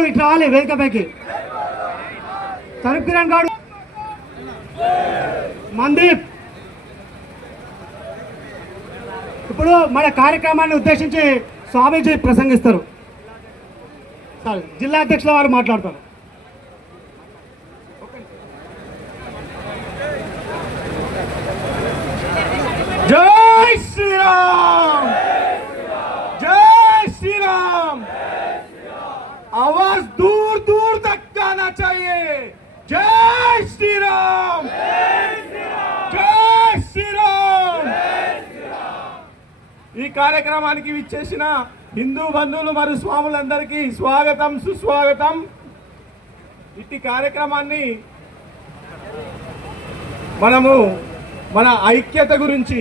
వాళ్ళు ఇట్లా రావాలి వేదికపైకి. తరుపు కిరణ్ గౌడ్, మందీప్. ఇప్పుడు మన కార్యక్రమాన్ని ఉద్దేశించి స్వామీజీ ప్రసంగిస్తారు. సార్ జిల్లా అధ్యక్షుల వారు మాట్లాడతారు. జై శ్రీరామ్, जय श्री राम. आवाज दूर दूर तक जाना चाहिए. जय श्री राम, जय श्री राम. ఈ కార్యక్రమానికి విచ్చేసిన హిందూ బంధువులు మరియు స్వాములందరికీ స్వాగతం, సుస్వాగతం. ఇట్టి కార్యక్రమాన్ని మనము మన ఐక్యత గురించి,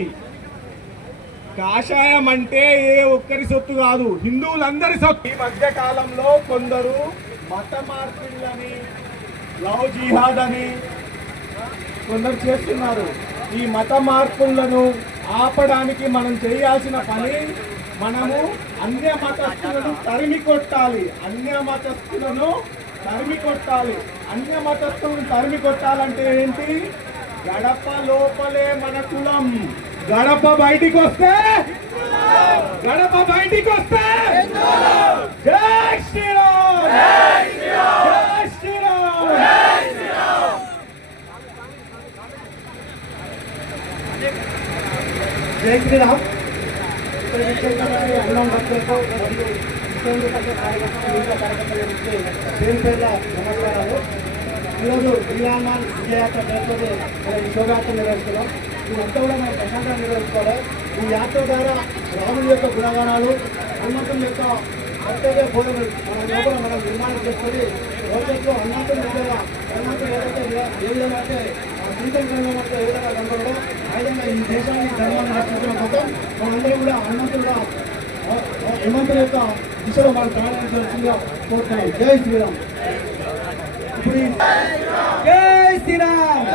కాషాయం అంటే ఏ ఒక్కరి సొత్తు కాదు, హిందువులందరి సొత్తు. ఈ మధ్య కాలంలో కొందరు మత మార్పిళ్ళని, లవ్ జిహాద్ అని కొందరు చేస్తున్నారు. ఈ మత మార్పులను ఆపడానికి మనం చేయాల్సిన పని, మనము అన్య మతస్థులను తరిమి కొట్టాలి. అన్య మతస్థులను తరిమి కొట్టాలి. అన్య మతస్థులను తరిమి కొట్టాలంటే ఏంటి? గడప లోపలే మన కులం, గడప బయటికి వస్తే, గడప బయటికి వస్తే జై శ్రీరామ్, జై శ్రీరామ్. జై శ్రీరామ్. అన్నం భక్తులకు నమస్కారాలు. ఈరోజు శ్రీరామాన్ విజయయాత్ర పేరుతో శోభయాత్ర నిర్వహిస్తున్నాం. ఇదంతా కూడా మనం ప్రశాంతంగా నిర్వహించుకోవాలి. ఈ యాత్ర ద్వారా రాముడి యొక్క గుణగానాలు, హనుమంతుని యొక్క కర్తవ్య బోధనలు మన లోపల మనం నిర్మాణం చేసుకొని భవిష్యత్తులో హనుమంతుని దగ్గర హనుమంతుడు ఏదైతే ఏ విధంగా అంటే జీవితం కనుగొన్నట్టు ఏ విధంగా కనబడడం, ఆ విధంగా ఈ దేశాన్ని ధర్మాన్ని రక్షించడం కోసం మనందరూ కూడా హనుమంతుడు యొక్క దిశలో మనం ప్రయాణించాల్సిందిగా కోరుతున్నాం. జై శ్రీరామ్. ఇప్పుడు జై శ్రీరామ్.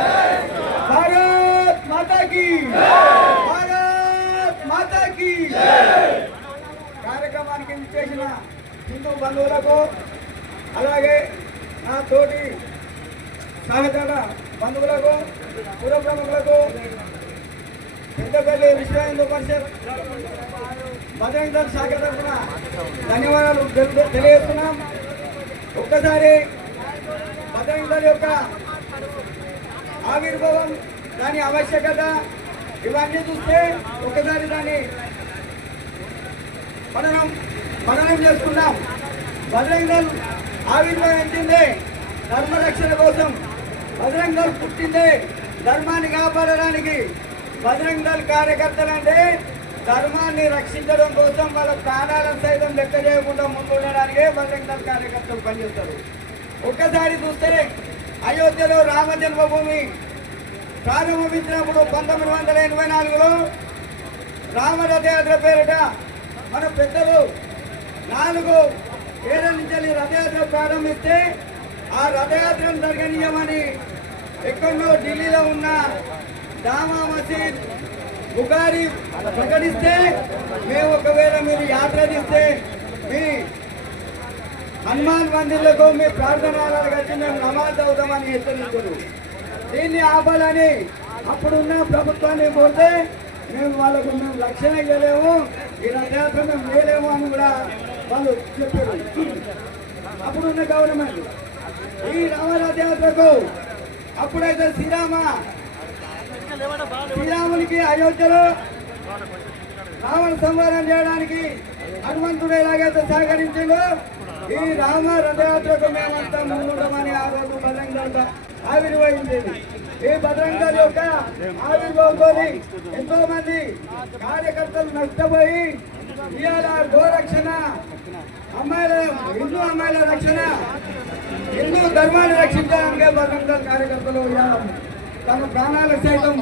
భారత్ మాతా కీ, భారత్ మాతా కీ. కార్యక్రమానికి విచ్చేసిన హిందూ బంధువులకు, అలాగే నా తోటి సహచర బంధువులకు, పుర ప్రముఖులకు, పెద్దపల్లి విశ్వ హిందూ పరిషత్ బజరంగ దళ్ శాఖ తరఫున ధన్యవాదాలు తెలియజేస్తున్నాం. ఒక్కసారి బజరంగ దళ్ యొక్క ఆవిర్భావం, దాని ఆవశ్యకత ఇవన్నీ చూస్తే ఒకసారి దాన్ని మననం చేసుకున్నాం. బజరంగ దళ్ ఆవిర్భవించిందే ధర్మరక్షణ కోసం. బజరంగ దళ్ పుట్టిందే ధర్మాన్ని కాపాడడానికి. బజరంగ దళ్ కార్యకర్తలు అంటే ధర్మాన్ని రక్షించడం కోసం వాళ్ళ ప్రాణాలను సైతం లెక్క చేయకుండా ముందుండడానికే బజరంగ దళ్ కార్యకర్తలు పనిచేస్తారు. ఒక్కసారి చూస్తే అయోధ్యలో రామ జన్మభూమి ప్రారంభించినప్పుడు 1984లో రామ రథయాత్ర పేరిట మన పెద్దలు 4 ఏళ్ల నుంచి రథయాత్ర ప్రారంభిస్తే ఆ రథయాత్రను జరగనీయమని ఎక్కడో ఢిల్లీలో ఉన్న జామా మసీద్ బుఖారీ ప్రకటిస్తే, మేము ఒకవేళ మీరు యాత్ర తీస్తే మీ హనుమాన్ మందిర్లకు మీ ప్రార్థనలకు వచ్చి మేము నమాజ్ అవుతామని హెచ్చరించారు. దీన్ని ఆపాలని అప్పుడున్న ప్రభుత్వాన్ని కోరితే మేము రక్షణ ఇవ్వలేము, ఈ రథయాత్ర మేము వేయలేము అని కూడా వాళ్ళు చెప్పారు. అప్పుడున్న గవర్నమెంట్ ఈ రామ రథయాత్రకు అప్పుడైతే శ్రీరామునికి అయోధ్యలో రావణ సంహారం చేయడానికి హనుమంతుడు ఎలాగైతే సహకరించిందో ఈ రామ రథయాత్రకు మేమంతా ముందుంటామని ఆ రోజు బజరంగ దళ్ ఆవిర్భవించింది. ఈ బజరంగ దళ్ యొక్క ఆవిర్భావంతో ఎంతో మంది కార్యకర్తలు నష్టపోయి ఇవాళ గోరక్షణ, హిందూ అమ్మాయిల రక్షణ, హిందూ ధర్మాన్ని రక్షించడానికి బజరంగ దళ్ కార్యకర్తలు తమ ప్రాణాలకు సైతం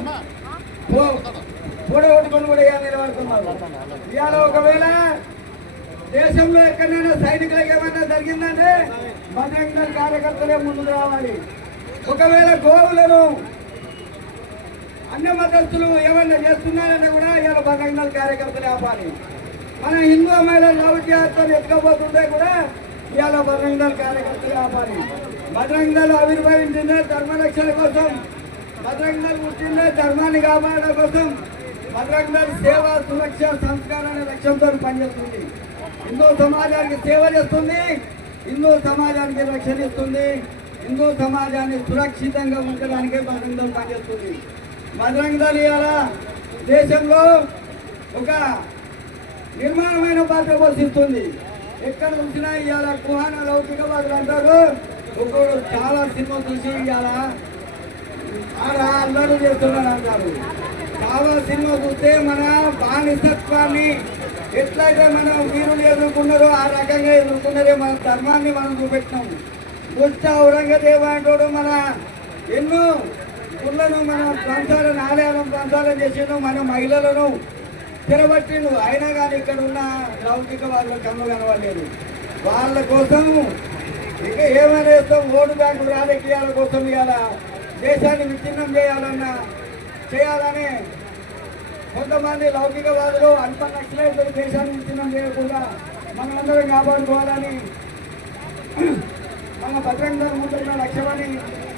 పూడగొట్టుకొని కూడా నిలబడుతున్నారు. ఇవాళ ఒకవేళ దేశంలో ఎక్కడైనా సైనికులకు ఏమైనా జరిగిందంటే బజరంగ దళ్ కార్యకర్తలే ముందుకు రావాలి. ఒకవేళ గోవులను అన్య మతస్థులు ఏమైనా చేస్తున్నారని కూడా ఇవాళ బజరంగ దళ్ కార్యకర్తలే ఆపాలి. మన హిందూ అమ్మాయిల లవ్ జిహాద్తో ఎత్తుకపోతుంటే కూడా ఇవాళ బజరంగ దళ కార్యకర్తలు కాపాలి. బజరంగ దళ ఆవిర్భవించిందే ధర్మరక్షణ కోసం, బజరంగ దళ పుట్టిందే ధర్మాన్ని కాపాడడం కోసం. బజరంగ దళ సేవ, సురక్ష, సంస్కారం అనే లక్ష్యంతో పనిచేస్తుంది. హిందూ సమాజానికి సేవ చేస్తుంది, హిందూ సమాజానికి రక్షణ ఇస్తుంది, హిందూ సమాజాన్ని సురక్షితంగా ఉంచడానికే బజరంగ దళ పనిచేస్తుంది. బజరంగ దళ ఇవాళ దేశంలో ఒక నిర్మాణమైన పాత్ర పోషిస్తుంది. ఎక్కడ చూసినా ఇవాళ కుహాన లౌకికవాదులు అంటారు. ఒకడు చాలా సినిమా చూసి ఇవాళ అందరూ చేస్తున్నారు అంటారు. చాలా సినిమా చూస్తే మన బానిసత్వాన్ని ఎట్లయితే మనం వీరులు ఎదుర్కొన్నారో ఆ రకంగా ఎదుర్కొన్నదే మన ధర్మాన్ని మనం చూపెట్టినాము. దుష్ట ఔరంగజేబు అంటాడు మన ఎన్నో గుళ్ళను మన ప్రాంతాలను ఆలయాలను ప్రాంతాలను చేసిండు, మన మహిళలను తిరబట్టిండు. అయినా కానీ ఇక్కడ ఉన్న లౌకిక వాళ్ళ కన్ను కనవలేదు. వాళ్ళ కోసం ఇక ఏమైనా చేస్తాం, ఓటు బ్యాంకు రాజకీయాల కోసం ఇవాళ దేశాన్ని విచ్ఛిన్నం చేయాలని కొంతమంది లౌకికవాదులు నక్సలైట్లు దేశాన్ని విచ్ఛిన్నం చేయకుండా మనందరం కాపాడుకోవాలని మన బజరంగ దళ ముందున్న లక్ష్యమని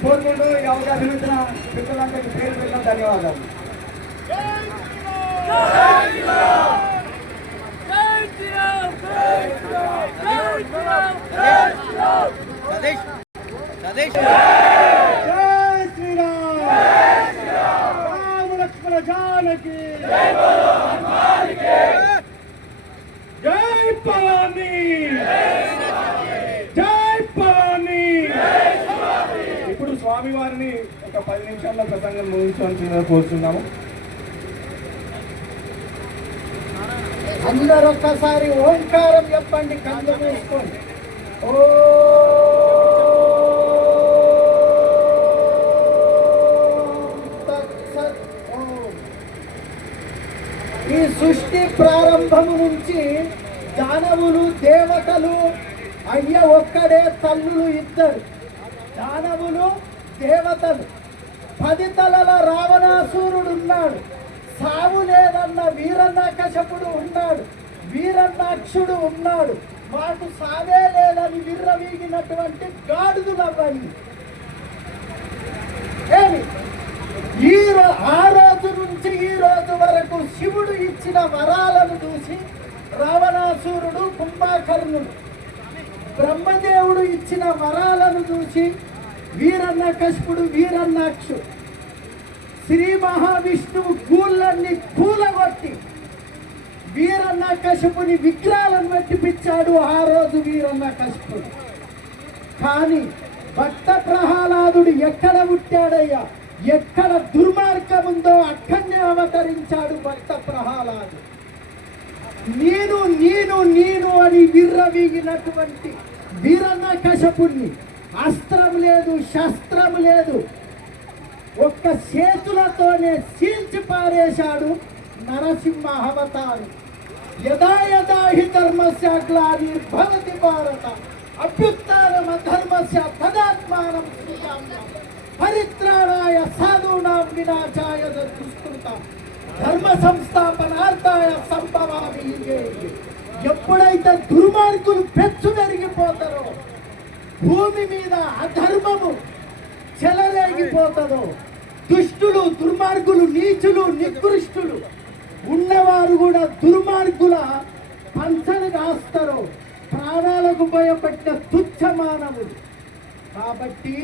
కోరుకుంటూ ఈ అవకాశం ఇచ్చిన మిత్రులందరికీ పేరు పెట్టిన ధన్యవాదాలు. జానకి జై భవాని, జై భవాని. ఇప్పుడు స్వామివారిని ఒక 10 నిమిషాల్లో ప్రసంగం ముగించాల్సిందిగా కోరుతున్నాము. అందరూ ఒక్కసారి ఓంకారం చెప్పండి, కళ్ళు మూసుకోండి. ఓ ఈ సృష్టి ప్రారంభము నుంచి దానవులు దేవతలు అయ్య ఒక్కడే, తల్లులు ఇద్దరు. దానవులు దేవతలు. 10 తలల రావణాసురుడు ఉన్నాడు, సావు లేదన్న వీరన్నాకశపుడు ఉన్నాడు, వీరన్నాక్షుడు ఉన్నాడు. మాకు సావే లేదని విర్రవీగినటువంటి గాడుదులవ్వండి. ఏమి ఆ రోజు నుంచి ఈ రోజు వరకు శివుడు ఇచ్చిన వరాలను చూసి రావణాసురుడు, కుంభకర్ణుడు, బ్రహ్మదేవుడు ఇచ్చిన వరాలను చూసి వీరన్నకశిపుడు, వీరన్నాక్షుడు, శ్రీ మహావిష్ణువు గూళ్ళన్ని కూలగొట్టి వీరన్నకశిపుని విగ్రహాలను పెట్టిపించాడు ఆ రోజు వీరన్నకశిపుడు. కానీ భక్త ప్రహ్లాదుడు ఎక్కడ పుట్టాడయ్యా? ఎక్కడ దుర్మార్గం ఉందో అక్కడనే అవతరించాడు భక్త ప్రహ్లాదుడు. నేను నేను నేను అని విర్రవీగినటువంటి వీరన్నకశపుణ్ణి అస్త్రం లేదు, శస్త్రం లేదు, ఒక్క చేతులతోనే చీల్చి పారేశాడు నరసింహ అవతారం. యదా యదా హి ధర్మస్య గ్లానిర్భవతి భారత అభ్యుత్థానం అధర్మస్య తదాత్మానం సృజామ్యహం పరిత్రాణాయ సాధూనాం వినాశాయ దుష్కృతాం ధర్మ సంస్థాపనార్థాయ సంభవామి యుగే యుగే. ఎప్పుడైతే దుర్మార్గులు పెచ్చు పెరిగిపోతారో, భూమి మీద అధర్మము చెలరేగిపోతుందో, దుష్టులు, దుర్మార్గులు, నీచులు, నికృష్టులు ఉన్నవారు కూడా దుర్మార్గుల పంచలు కాస్తారు, ప్రాణాలకు భయపడిన తుచ్చ మానవులు. కాబట్టి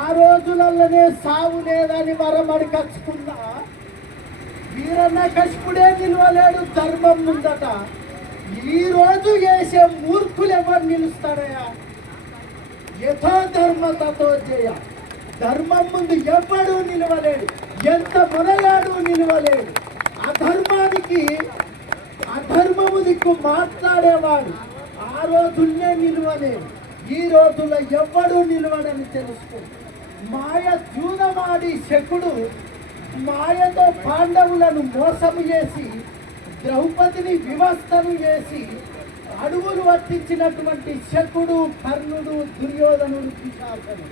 ఆ రోజులలోనే సావు లేదని వరమడి కచ్చుకున్న వీరన్నకశిపుడే నిలవలేడు ధర్మం ముందట. ఈ రోజు చేసే మూర్ఖులు ఎవరు నిలుస్తారయ్యా? యథో ధర్మ తతో జయ. ధర్మం ముందు ఎవ్వడూ నిలవలేడు, ఎంత మొదలాడు నిలవలేడు. అధర్మము దిక్కు మాట్లాడేవాడు ఆ రోజుల్నే నిలవలేడు. ఈ రోజుల్లో ఎవ్వడూ నిలవడని తెలుసుకో. మాయ జూదమాడి శకుడు మాయతో పాండవులను మోసము చేసి ద్రౌపదిని వివస్థను చేసి అడుగులు వర్తించినటువంటి శకుడు, కర్ణుడు, దుర్యోధనుడు, పిశాచనుడు.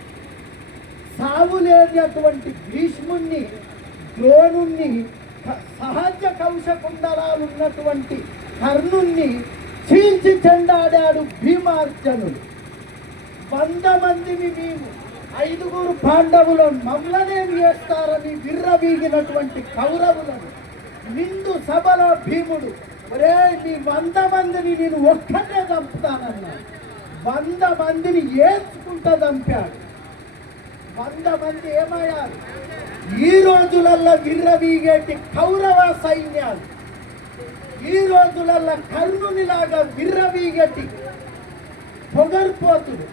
సావు లేనటువంటి భీష్ముణ్ణి, ద్రోణుణ్ణి, సహజ కౌశకుండలాలు ఉన్నటువంటి కర్ణుణ్ణి చీల్చి చెండాడాడు భీమార్జనుడు. 100 మందిని మేము 5 పాండవులు మమ్మల్ని చేస్తారని విర్రవీగినటువంటి కౌరవులను నిండు సభలో భీముడు ఒరే నీ 100 మందిని నేను ఒక్కటే చంపుతానన్నాడు. 100 మందిని ఏడ్చుకుంటూ చంపాడు. 100 మంది ఏమయ్యారు? ఈ రోజులల్లో విర్రవీగేటి కౌరవ సైన్యాలు, ఈ రోజులల్లో కర్ణునిలాగా విర్రవీగటి పొగర్పోతుడు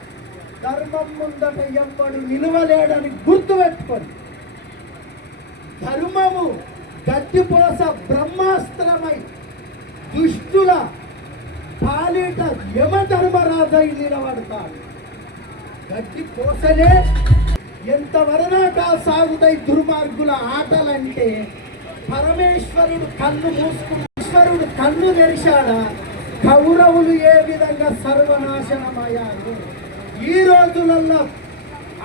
ధర్మం ముందట ఎవ్వడు నిలువలేడని గుర్తుపెట్టుకొని, ధర్మము గడ్డిపోస బ్రహ్మాస్త్రమై దుష్టుల పాలిట యమధర్మరాజై నిలబడతాడు. గడ్డిపోసనే ఎంతవరదాకా సాగుతాయి దుర్మార్గుల ఆటలంటే పరమేశ్వరుడు కన్ను మూసుకుని ఈశ్వరుడు కన్ను తెరిచాడా కౌరవులు ఏ విధంగా సర్వనాశనమయ్యారు. ఈ రోజులలో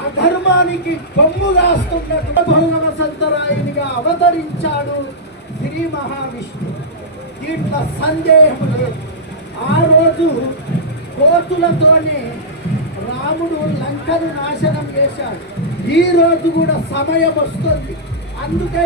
అధర్మానికి కొమ్ము కాస్తున్నట్టు భౌగవసంతరాయునిగా అవతరించాడు శ్రీ మహావిష్ణు. దీంట్లో సందేహం లేదు. ఆ రోజు కోతులతోనే రాముడు లంకను నాశనం చేశాడు. ఈ రోజు కూడా సమయం వస్తుంది. అందుకే